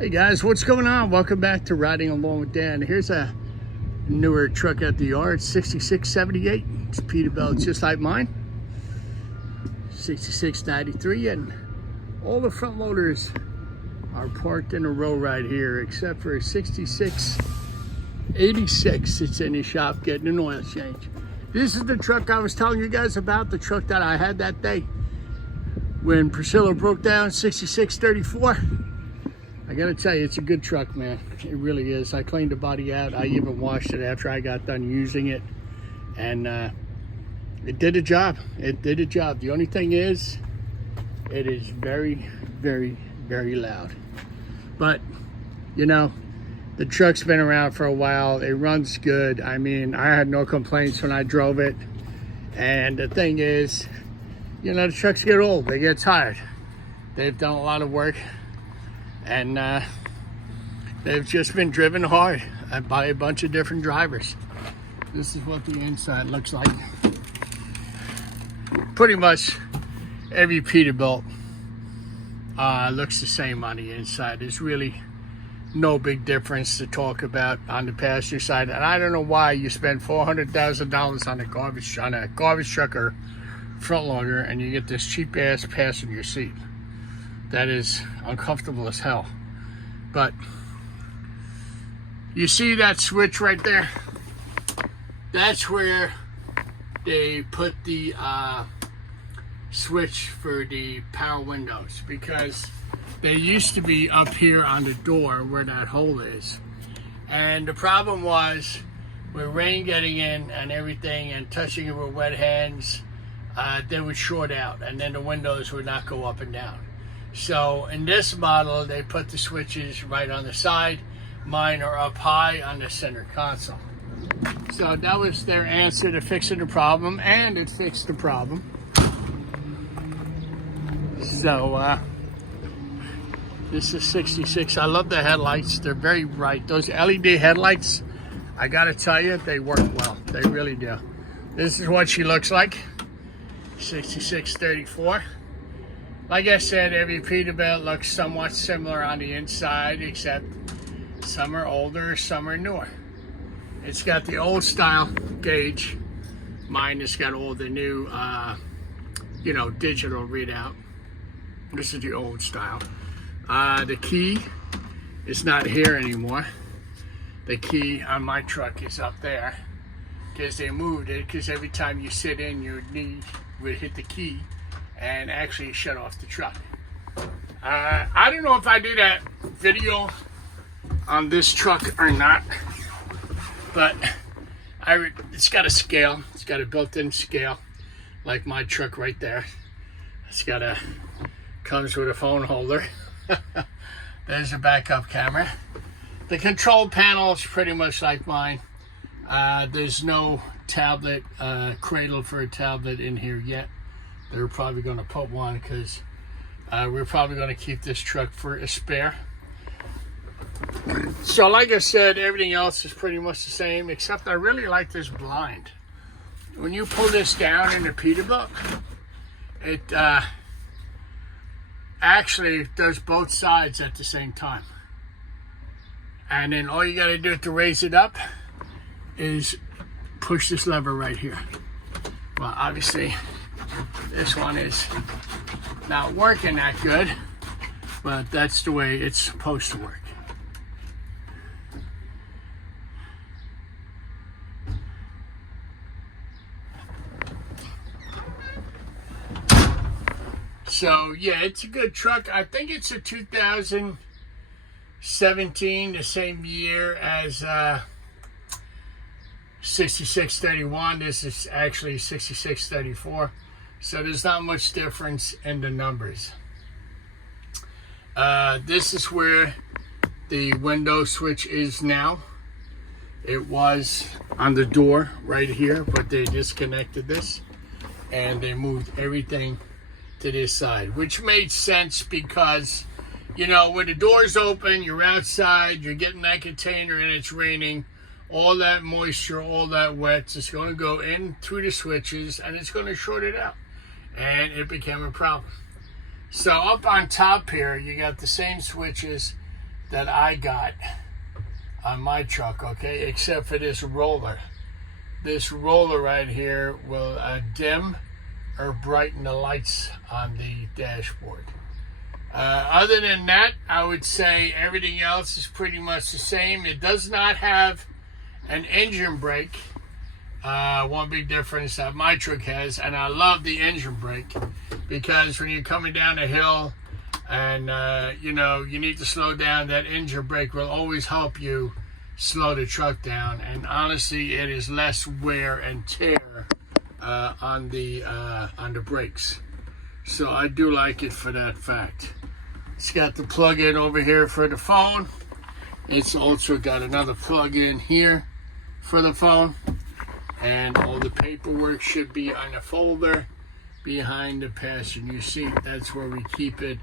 Hey guys, what's going on? Welcome back to Riding Along with Dan. Here's a newer truck at the yard, 6678. It's Peterbilt just like mine. 6693, and all the front loaders are parked in a row right here except for 6686. It's in the shop getting an oil change. This is the truck I was telling you guys about, the truck that I had that day when Priscilla broke down, 6634. I gotta tell you, it's a good truck, man. It really is. I cleaned the body out. I even washed it after I got done using it. And it did a job. It did a job. The only thing is, it is very, very, very loud. But, you know, the truck's been around for a while. It runs good. I mean, I had no complaints when I drove it. And the thing is, you know, the trucks get old. They get tired. They've done a lot of work. And they've just been driven hard by a bunch of different drivers. This is what the inside looks like. Pretty much every Peterbilt looks the same on the inside. There's really no big difference to talk about on the passenger side. And I don't know why you spend $400,000 on a garbage truck or front loader and you get this cheap ass passenger seat. That is uncomfortable as hell. But you see that switch right there? That's where they put the switch for the power windows, because they used to be up here on the door where that hole is. And the problem was, with rain getting in and everything and touching it with wet hands, they would short out and then the windows would not go up and down. So in this model, they put the switches right on the side. Mine are up high on the center console. So that was their answer to fixing the problem, and it fixed the problem. So this is 66. I love the headlights. They're very bright. Those LED headlights, I gotta tell you, they work well. They really do. This is what she looks like, 6634. Like I said, every Peterbilt looks somewhat similar on the inside, except some are older, some are newer. It's got the old style gauge. Mine has got all the new, digital readout. This is the old style. The key is not here anymore. The key on my truck is up there because they moved it, because every time you sit in, your knee would hit the key and actually shut off the truck. I don't know if I did that video on this truck or not, but it's got a scale. It's got a built-in scale, like my truck right there. It's comes with a phone holder. There's a backup camera. The control panel is pretty much like mine. There's no tablet, cradle for a tablet in here yet. They're probably going to put one because we're probably going to keep this truck for a spare. So like I said, everything else is pretty much the same, except I really like this blind. When you pull this down in the Peterbilt, it actually does both sides at the same time. And then all you got to do to raise it up is push this lever right here. Well, obviously, this one is not working that good, but that's the way it's supposed to work. So yeah, it's a good truck. I think it's a 2017, the same year as 6631. This is actually 6634. So there's not much difference in the numbers. This is where the window switch is now. It was on the door right here, but they disconnected this and they moved everything to this side, which made sense because, you know, when the door's open, you're outside, you're getting that container and it's raining, all that moisture, all that wet is going to go in through the switches and it's going to short it out. And it became a problem. So up on top here, you got the same switches that I got on my truck, okay, except for this roller. This roller right here will dim or brighten the lights on the dashboard. Other than that, I would say everything else is pretty much the same. It does not have an engine brake. One big difference that my truck has, and I love the engine brake, because when you're coming down a hill and you know, you need to slow down, that engine brake will always help you slow the truck down. And honestly, it is less wear and tear on the brakes. So I do like it for that fact. It's got the plug-in over here for the phone. It's also got another plug-in here for the phone. And all the paperwork should be on a folder behind the passenger seat. That's where we keep it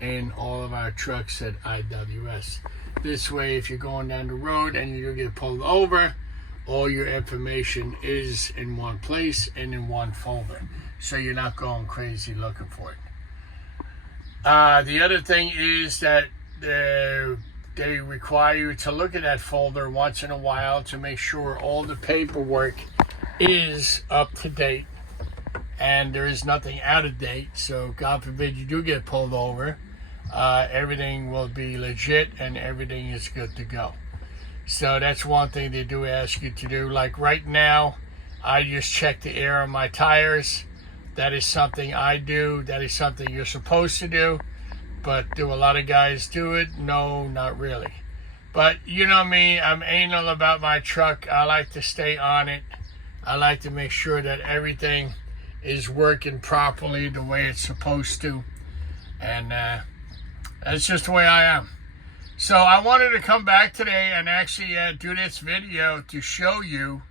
in all of our trucks at IWS. This way, if you're going down the road and you get pulled over, all your information is in one place and in one folder, so you're not going crazy looking for it. The other thing is that they require you to look at that folder once in a while to make sure all the paperwork is up to date and there is nothing out of date. So God forbid you do get pulled over, everything will be legit and everything is good to go. So that's one thing they do ask you to do. Like right now, I just check the air on my tires. That is something I do. That is something you're supposed to do. But do a lot of guys do it? No, not really. But you know me, I'm anal about my truck. I like to stay on it. I like to make sure that everything is working properly the way it's supposed to. And that's just the way I am. So I wanted to come back today and actually do this video to show you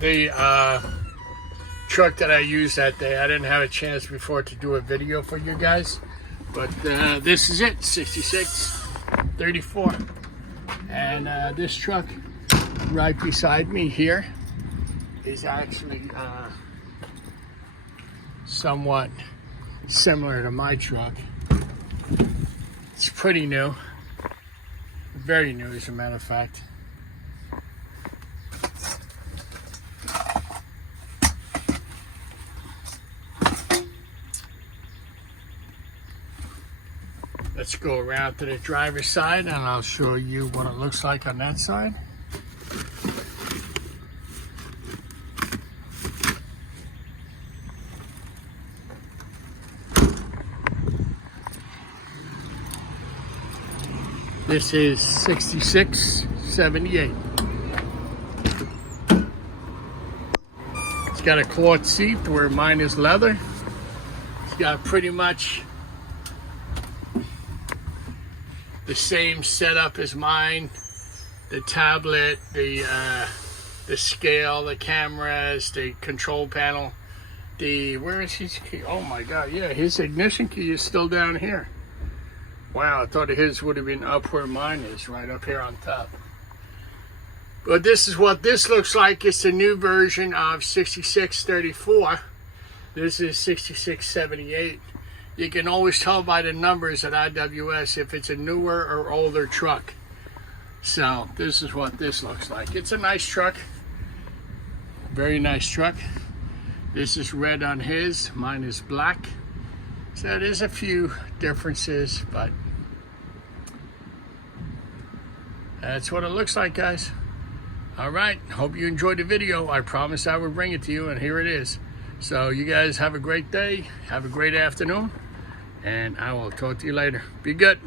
the truck that I used that day. I didn't have a chance before to do a video for you guys. But this is it, 6634. And this truck right beside me here is actually somewhat similar to my truck. It's pretty new, very new as a matter of fact. Let's go around to the driver's side and I'll show you what it looks like on that side. This is 6678. It's got a cloth seat where mine is leather. It's got pretty much the same setup as mine. The tablet, the scale, the cameras, the control panel. Where is his key? Oh my God, yeah, his ignition key is still down here. Wow, I thought his would have been up where mine is, right up here on top. But this is what this looks like. It's a new version of 6634. This is 6678. You can always tell by the numbers at IWS if it's a newer or older truck. So this is what this looks like. It's a nice truck. Very nice truck. This is red on his. Mine is black. So there's a few differences, but that's what it looks like, guys. All right, hope you enjoyed the video. I promised I would bring it to you, and here it is. So you guys have a great day, have a great afternoon, and I will talk to you later. Be good.